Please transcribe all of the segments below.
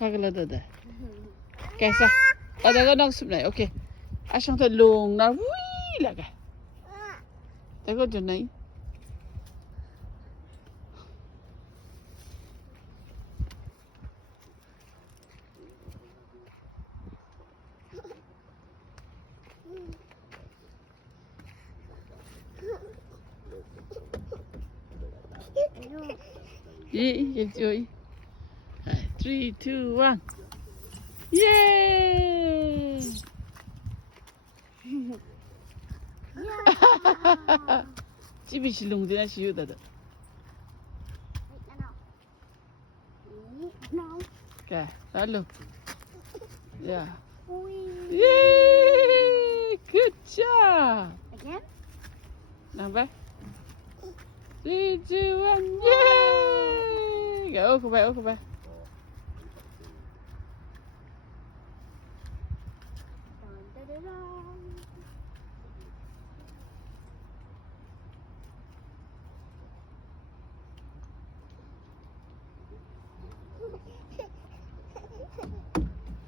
파글라다다. कैसा देखो नॉक सुन नहीं ओके आशंक तो लोंग ना वही लगा देखो जो नहीं ये जोई 3 2 1 Yay! 집이 실롱지나 시우다다. Okay, lalu. Yeah. Yay! Good job. Again? Number. 3 2 1 Yay! Go, go back, go back.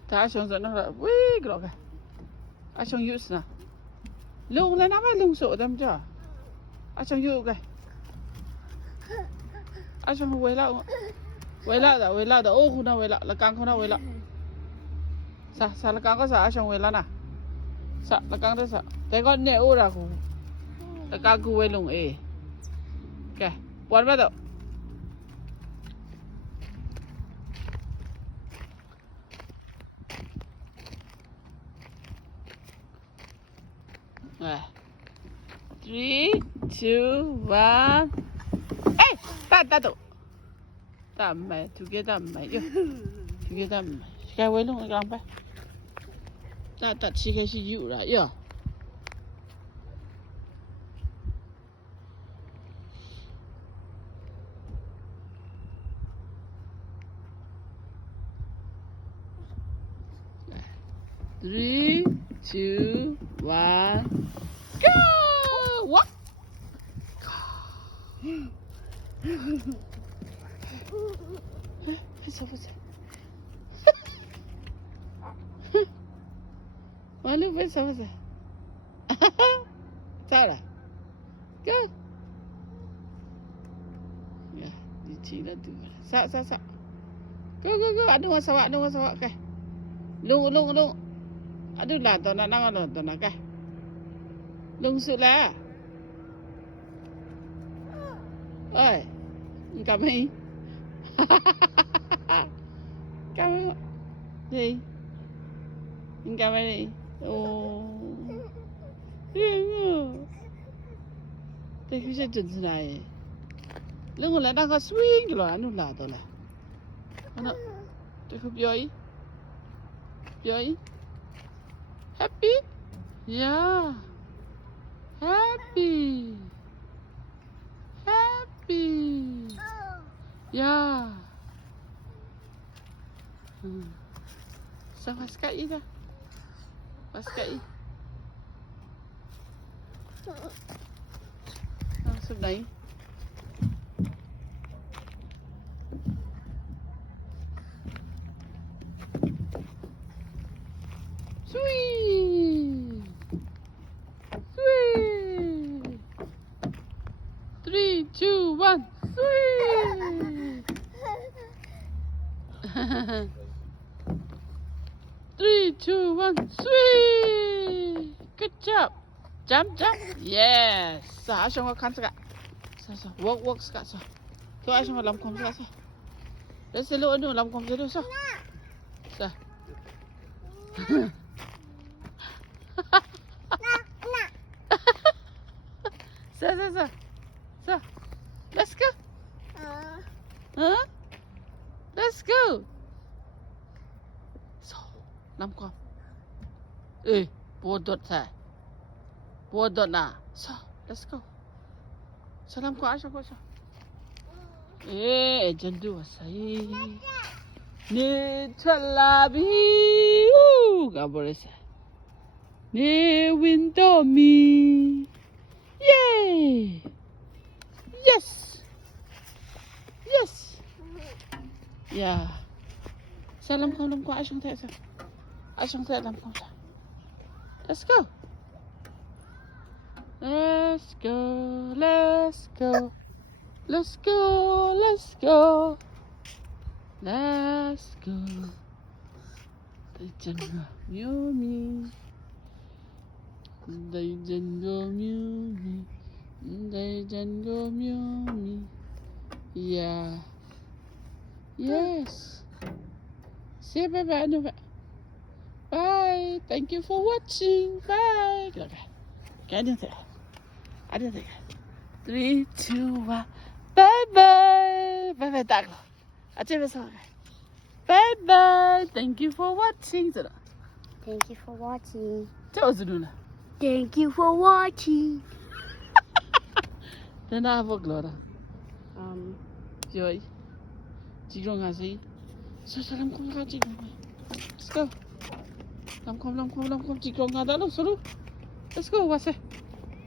Ta xong rồi nó là quý cái cái à xong yêu nè lung lên nó lung sổ đâm chưa à xong yêu cái à xong quay lại đó ô khu nào quay lại là càng khu nào quay lại sa là càng có sa à xong quay lại nè sa là càng đó saแต่ก็เนี่ยô ra khu là càng khu quay lung cái quán bắt đầu Three, two, one. Hey, ta đâu? Ta mày, two cái ta mày chứ? Two cái ta mày. Cái quay luôn cái làm phải. Ta chỉ cái gì dữ rồi, yêu. Three, two, one. Go! What? Sao vậy? Malu vậy sao vậy? Sao rồi? Go! Ya, di Cina tu. Sa. Go. Aduh masawa kai. Lung. Aduh lah tao nak kai. Lung sự là ơi cầm đi cầm đi cầm đi ô đây cái gì chuyện này lưng lại đang có swing rồi anh là tao là anh tôi không vui happy yeah Happy. Yeah. Sao sekali dah. Pas sekali. Langsung naik. Sweet. 3, 2, 1, sweet! 3, 2, 1, sweet! Good job! Jump! Yes! Sa, asyong kan saka. Sa. Walk saka sa. Tu asyong lam kom saka sa. Let's selo anu lam kom selo sa. Sa. Sa. So, let's go. Huh? Let's go. So, năm con. Ê, bố đột thả. Bố đột à? So, let's go. So, năm con sao? Ê, chân đua say. Nè chalabi. Gaboresa. Nè window me. Yay! Yes. Yeah. Salam kom ashong te sa. Ashong te lam kom. Let's go. Let's go. Let's go. Let's go. Let's go. Let's go. They didn't go me. They didn't go me. They didn't go me. Yeah. Yes. Say bye-bye. No, bye. Thank you for watching. Bye. Okay, I didn't say it. 3, 2, 1. Bye-bye. Bye-bye, Daglo. I tell you something. Bye-bye. Thank you for watching. Thank you for watching. Tell us, Luna. Thank you for watching. Then I have a glora. Joy. Jigrong has he. So, I'm going to Jigrong. Let's go. Lam kom, Jigrong. Let's go. What's it?